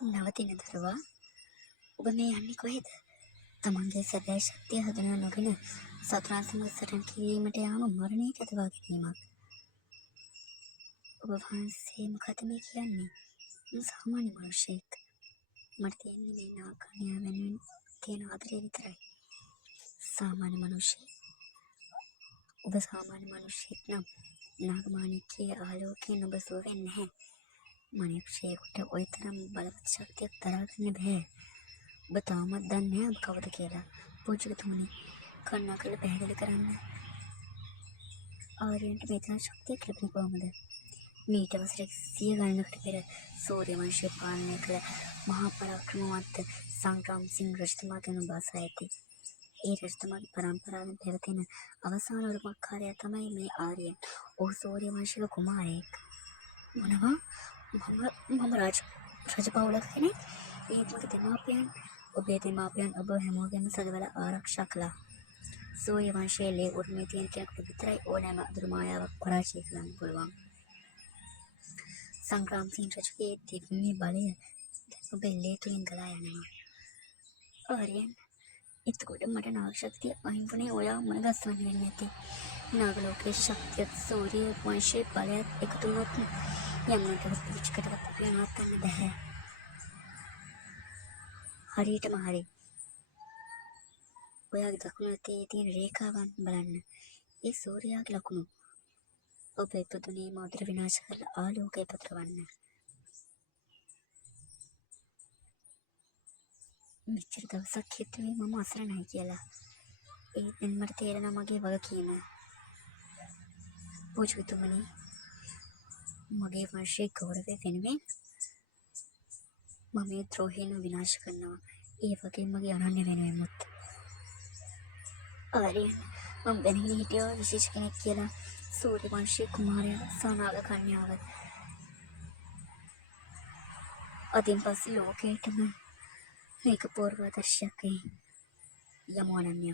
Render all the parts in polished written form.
නවතින දරුවා ඔබ මේ යන්නේ කොහෙද? තමන්ගේ සැබෑ ශක්තිය හඳුනා නොගෙන සතුරන් සමග සටන් කිරීමට යාම මරණයට අදවා ගැනීමක්. ඔබ වහන්සේ මොකද මේ කියන්නේ? මම සාමාන්‍ය මිනිසෙක්. මට තියෙන්නේ මේ නාගකන්‍යාව වෙනුවෙන් තියෙන ආදරය විතරයි. සාමාන්‍ය මිනිසෙක්. ඔබ සාමාන්‍ය මිනිසෙක් නම් නාගමාණික්‍යයේ ආලෝකයෙන් ඔබ සුව වෙන්නේ නැහැ. මනුෂ්‍යයෙකුට ওই තරම් බලවත් ශක්තියක් දරා ගන්න බෑ. ඔබ තාමත් දන්නේ නැහැ ඔබ කවුද කියලා. පූජකතුමනි, කරුණාකරලා පැහැදිලි කරන්න. ආර්යයන්ට මේ තරම් ශක්තියක් ලැබෙන්නේ කොහොමද? මීට වසර 100 ගණනකට පෙර සූර්ය වංශය පාලනය කළ මහා පරාක්‍රමවන්ත සංග්‍රාම සිංහ රජතුමා ගැන ඔබ අසා ඇති. ඒ රජතුමාගේ පරම්පරාවෙන් පැවතෙන අවසාන උරුමකාරයා තමයි මේ ආර්යයන්. ඔහු සූර්ය වංශික කුමාරයෙක්. මොනවා? මම රජපෞලක කෙනෙක්. ඒත් මගේ දෙමාපියන්, ඔබේ දෙමාපියන් ඔබ හැමෝගෙම සදවල ආරක්ෂා කළා. සූර්ය වංශයේ ලේ උරුමේ තියෙන කෙනෙකුට විතරයි ඕනෑම අඳුරු මායාවක් පරාජය කරන්න පුළුවන්. සංග්‍රාම සිංහ රජුගේ දිව්‍ය බලය දැන් ඔබේ ලේ තුලින් ගලා යනවා. ආර්යයන්, එතකොට මට නාග ශක්තිය අහිංසනේ ඔයා මොන ගස්වන්න වෙන්නේ නැති. නාග ලෝකයේ ශක්තියත් සූර්ය වංශයේ බලයත් එකතු වුණොත් යමුනට පිළිචකටවත් අපි නවත්තන්න බැහැ. හරියටම හරි. ඔයාගේ දකුණු අතේ තියෙන රේඛාවන් බලන්න. ඒ සූර්යාගේ ලකුණු. ඔබ ඉපදුනේ මාතෘ විනාශ කරලා ආලෝකය පතරවන්න. මෙච්චර දවසක් හිතුවේ මම අසරණයි කියලා. ඒත් දැන් මට තේරෙනවා මගේ වගකීම. පූජකතුමනි, මගේ වංශයේ ගෞරවය වෙනුවෙන් මම මේ ද්‍රෝහීන් විනාශ කරනවා. ඒ වගේම මගේ අනන්‍ය වෙනුවෙන්මුත්. ආර්යයන්, මම දැනගෙන හිටියා විශේෂ කෙනෙක් කියලා. සූර්ය වංශයේ කුමාරයා සනාග කන්‍යාව. අදින් පස්සේ ලෝකයටම මේක පූර්වාදර්ශයක් වෙයි. යමු අනන්‍ය.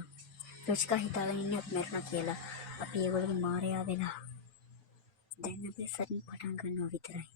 රුචිකා හිතාගෙන ඉන්නේ අපි මැරුණා කියලා. අපි ඒගොල්ලෝගේ මාරයා වෙලා. දැන් අපි සරින් පටන් ගන්නවා විතරයි.